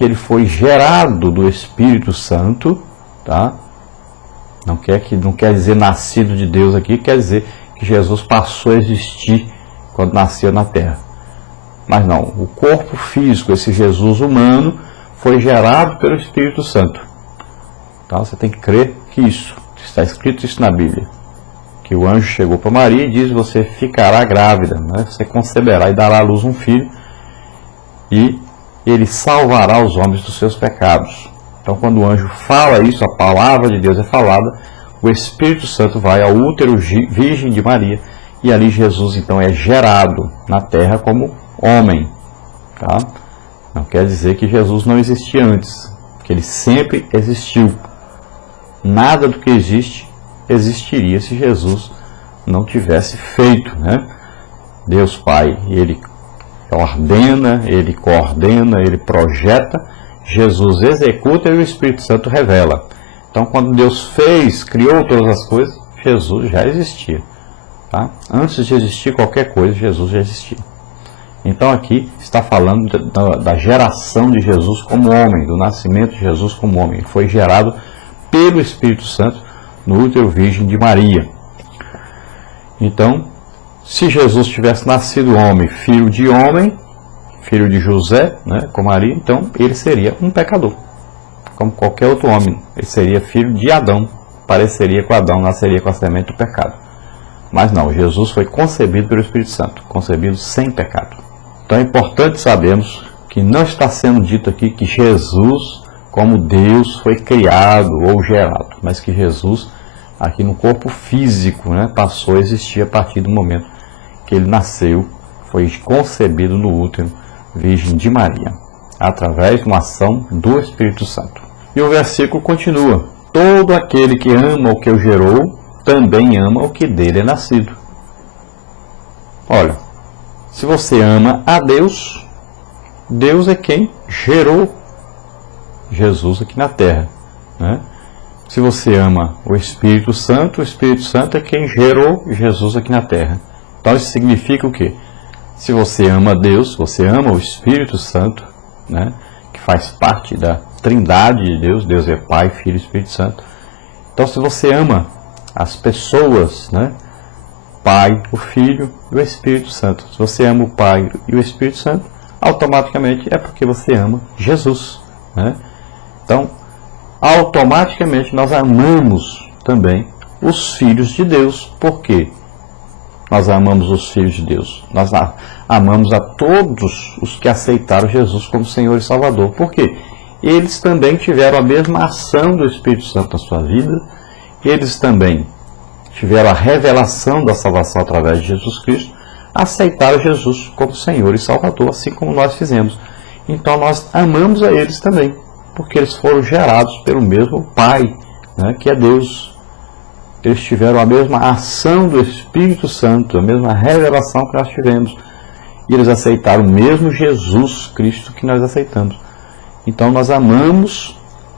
que ele foi gerado do Espírito Santo, tá? Não quer dizer nascido de Deus aqui, quer dizer que Jesus passou a existir quando nasceu na terra. Mas não, o corpo físico, esse Jesus humano, foi gerado pelo Espírito Santo. Tá? Você tem que crer que isso, está escrito isso na Bíblia. Que o anjo chegou para Maria e diz: você ficará grávida, né? Você conceberá e dará à luz um filho, e ele salvará os homens dos seus pecados. Então, quando o anjo fala isso, a palavra de Deus é falada, o Espírito Santo vai ao útero virgem de Maria, e ali Jesus então é gerado na terra como homem. Tá? Não quer dizer que Jesus não existia antes, que ele sempre existiu. Nada do que existe existiria se Jesus não tivesse feito, né? Deus Pai, ele ordena, ele coordena, ele projeta, Jesus executa e o Espírito Santo revela. Então, quando Deus criou todas as coisas, Jesus já existia. Tá? Antes de existir qualquer coisa, Jesus já existia. Então, aqui está falando da geração de Jesus como homem, do nascimento de Jesus como homem. Ele foi gerado pelo Espírito Santo no útero virgem de Maria. Então, se Jesus tivesse nascido homem, filho de José, né, com Maria, então ele seria um pecador, como qualquer outro homem. Ele seria filho de Adão, pareceria com Adão, nasceria com a semente do pecado. Mas não, Jesus foi concebido pelo Espírito Santo, concebido sem pecado. Então é importante sabermos que não está sendo dito aqui que Jesus, como Deus, foi criado ou gerado, mas que Jesus, aqui no corpo físico, né, passou a existir a partir do momento que ele nasceu, foi concebido no útero virgem de Maria, através de uma ação do Espírito Santo. E o versículo continua: todo aquele que ama o que o gerou, também ama o que dele é nascido. Olha, se você ama a Deus, Deus é quem gerou Jesus aqui na terra, né? Se você ama o Espírito Santo é quem gerou Jesus aqui na terra. Então isso significa o quê? Se você ama Deus, você ama o Espírito Santo, né, que faz parte da Trindade de Deus. Deus é Pai, Filho e Espírito Santo. Então, se você ama as pessoas, né, Pai, o Filho e o Espírito Santo, se você ama o Pai e o Espírito Santo, automaticamente é porque você ama Jesus, né? Então, automaticamente nós amamos também os filhos de Deus. Por quê? Nós amamos os filhos de Deus. Nós amamos a todos os que aceitaram Jesus como Senhor e Salvador. Por quê? Eles também tiveram a mesma ação do Espírito Santo na sua vida. Eles também tiveram a revelação da salvação através de Jesus Cristo. Aceitaram Jesus como Senhor e Salvador, assim como nós fizemos. Então nós amamos a eles também, porque eles foram gerados pelo mesmo Pai, né, que é Deus. Eles tiveram a mesma ação do Espírito Santo, a mesma revelação que nós tivemos. E eles aceitaram o mesmo Jesus Cristo que nós aceitamos. Então nós amamos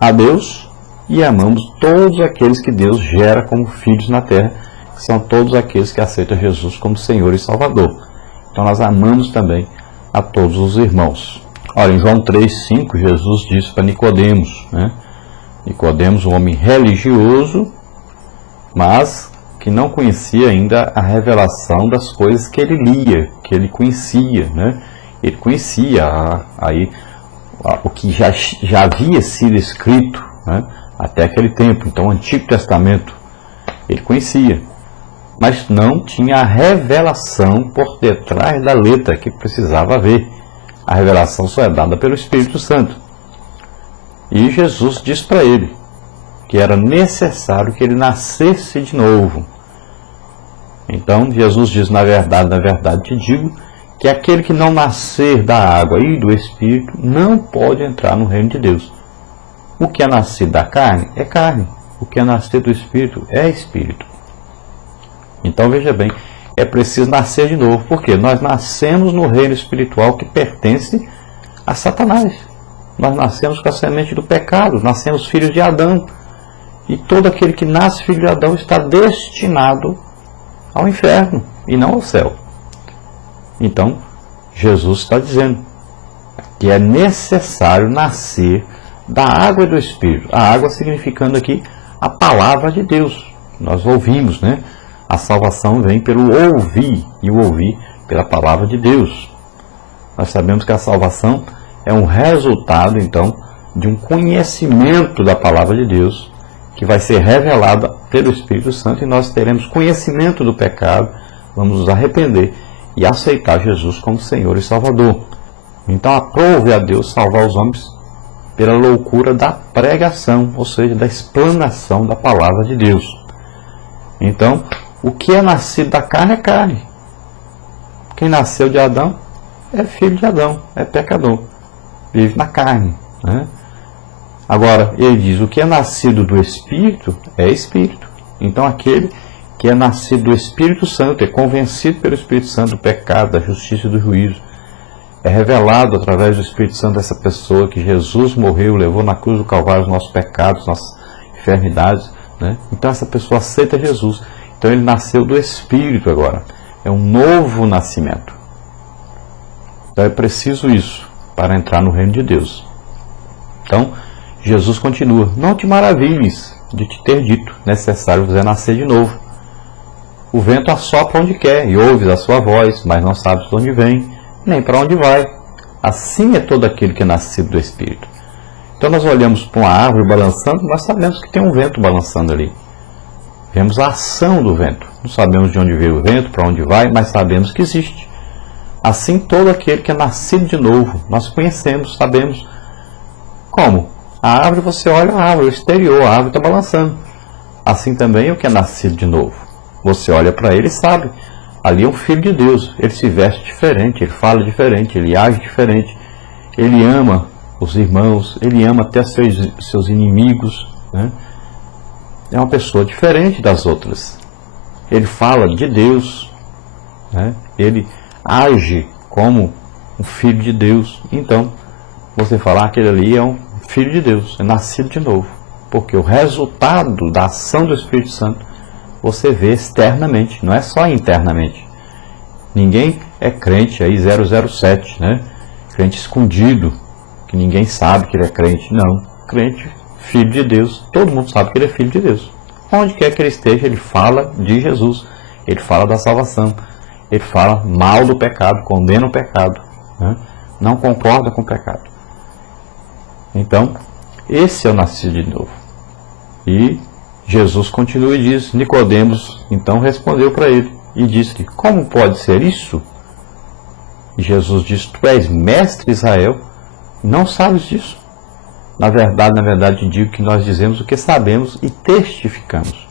a Deus e amamos todos aqueles que Deus gera como filhos na terra, que são todos aqueles que aceitam Jesus como Senhor e Salvador. Então nós amamos também a todos os irmãos. Olha, em João 3,5, Jesus disse para Nicodemos, né? Nicodemos, um homem religioso, mas que não conhecia ainda a revelação das coisas que ele lia, que ele conhecia, né? Ele conhecia o que já havia sido escrito, né, até aquele tempo. Então, o Antigo Testamento ele conhecia, mas não tinha a revelação por detrás da letra que precisava haver. A revelação só é dada pelo Espírito Santo. E Jesus disse para ele que era necessário que ele nascesse de novo. Então, Jesus diz: na verdade te digo, que aquele que não nascer da água e do Espírito não pode entrar no reino de Deus. O que é nascido da carne é carne, o que é nascido do Espírito é Espírito. Então, veja bem, é preciso nascer de novo, porque nós nascemos no reino espiritual que pertence a Satanás. Nós nascemos com a semente do pecado, nascemos filhos de Adão. E todo aquele que nasce filho de Adão está destinado ao inferno e não ao céu. Então, Jesus está dizendo que é necessário nascer da água e do Espírito. A água significando aqui a palavra de Deus. Nós ouvimos, né? A salvação vem pelo ouvir, e o ouvir pela palavra de Deus. Nós sabemos que a salvação é um resultado, então, de um conhecimento da palavra de Deus, que vai ser revelada pelo Espírito Santo, e nós teremos conhecimento do pecado, vamos nos arrepender e aceitar Jesus como Senhor e Salvador. Então, aprove a Deus salvar os homens pela loucura da pregação, ou seja, da explanação da palavra de Deus. Então, o que é nascido da carne é carne. Quem nasceu de Adão é filho de Adão, é pecador, vive na carne, né? Agora, ele diz, o que é nascido do Espírito é Espírito. Então, aquele que é nascido do Espírito Santo, é convencido pelo Espírito Santo do pecado, da justiça e do juízo. É revelado através do Espírito Santo essa pessoa que Jesus morreu, levou na cruz do Calvário os nossos pecados, nossas enfermidades, né? Então, essa pessoa aceita Jesus. Então, ele nasceu do Espírito agora. É um novo nascimento. Então, é preciso isso para entrar no reino de Deus. Então, Jesus continua, não te maravilhes de te ter dito, necessário você nascer de novo. O vento assopra onde quer, e ouves a sua voz, mas não sabes de onde vem, nem para onde vai. Assim é todo aquele que é nascido do Espírito. Então nós olhamos para uma árvore balançando, nós sabemos que tem um vento balançando ali. Vemos a ação do vento. Não sabemos de onde veio o vento, para onde vai, mas sabemos que existe. Assim todo aquele que é nascido de novo, nós conhecemos, sabemos. Como? A árvore, você olha a árvore, o exterior, a árvore está balançando. Assim também o que é nascido de novo. Você olha para ele e sabe, ali é um filho de Deus, ele se veste diferente, ele fala diferente, ele age diferente, ele ama os irmãos, ele ama até seus inimigos, né? É uma pessoa diferente das outras. Ele fala de Deus, né? Ele age como um filho de Deus. Então, você falar aquele ali é um filho de Deus, é nascido de novo. Porque o resultado da ação do Espírito Santo você vê externamente, não é só internamente. Ninguém é crente aí 007, né? Crente escondido, que ninguém sabe que ele é crente. Não, crente, filho de Deus, todo mundo sabe que ele é filho de Deus. Onde quer que ele esteja, ele fala de Jesus, ele fala da salvação, ele fala mal do pecado, condena o pecado, né? Não concorda com o pecado. Então, esse é o nascido de novo. E Jesus continua e diz, Nicodemos então respondeu para ele e disse-lhe, como pode ser isso? E Jesus disse, tu és mestre Israel, não sabes disso? Na verdade, digo que nós dizemos o que sabemos e testificamos.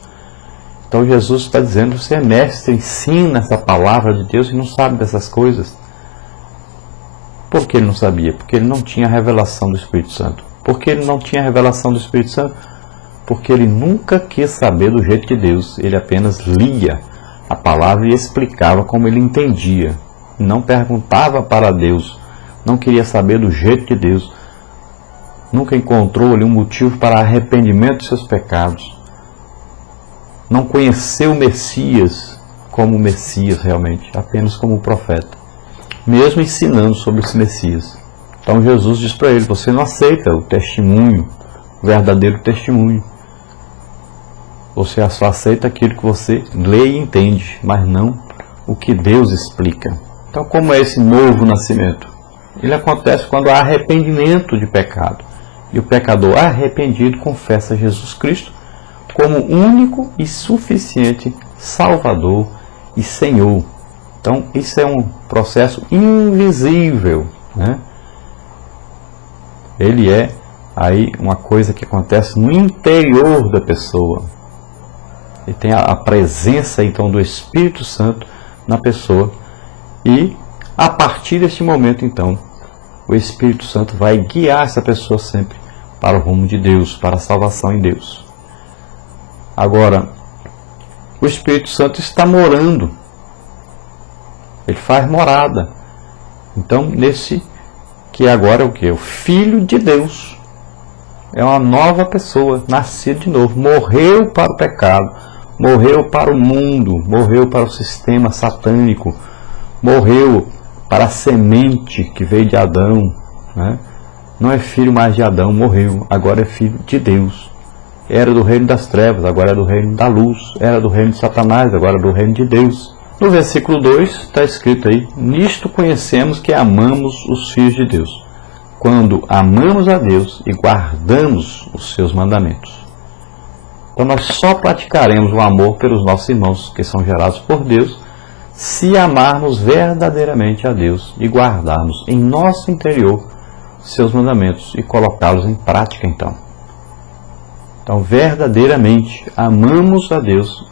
Então Jesus está dizendo, você é mestre, ensina essa palavra de Deus e não sabe dessas coisas. Por que ele não sabia? Porque ele não tinha a revelação do Espírito Santo. Por que ele não tinha a revelação do Espírito Santo? Porque ele nunca quis saber do jeito de Deus. Ele apenas lia a palavra e explicava como ele entendia. Não perguntava para Deus. Não queria saber do jeito de Deus. Nunca encontrou ali um motivo para arrependimento dos seus pecados. Não conheceu o Messias como o Messias realmente, apenas como o profeta. Mesmo ensinando sobre esse Messias. Então Jesus diz para ele, você não aceita o testemunho, o verdadeiro testemunho. Você só aceita aquilo que você lê e entende, mas não o que Deus explica. Então, como é esse novo nascimento? Ele acontece quando há arrependimento de pecado. E o pecador arrependido confessa Jesus Cristo como único e suficiente Salvador e Senhor. Então, isso é um processo invisível, né? Ele é aí uma coisa que acontece no interior da pessoa. E tem a presença então do Espírito Santo na pessoa. E a partir deste momento então, o Espírito Santo vai guiar essa pessoa sempre para o rumo de Deus, para a salvação em Deus. Agora, o Espírito Santo está morando. Ele faz morada. Então, nesse que agora é o que? O Filho de Deus. É uma nova pessoa, nascido de novo. Morreu para o pecado, morreu para o mundo, morreu para o sistema satânico, morreu para a semente que veio de Adão, né? Não é filho mais de Adão, morreu, agora é filho de Deus. Era do reino das trevas, agora é do reino da luz. Era do reino de Satanás, agora é do reino de Deus. No versículo 2 está escrito aí: nisto conhecemos que amamos os filhos de Deus, quando amamos a Deus e guardamos os seus mandamentos. Então nós só praticaremos o amor pelos nossos irmãos que são gerados por Deus, se amarmos verdadeiramente a Deus e guardarmos em nosso interior seus mandamentos e colocá-los em prática. Então verdadeiramente amamos a Deus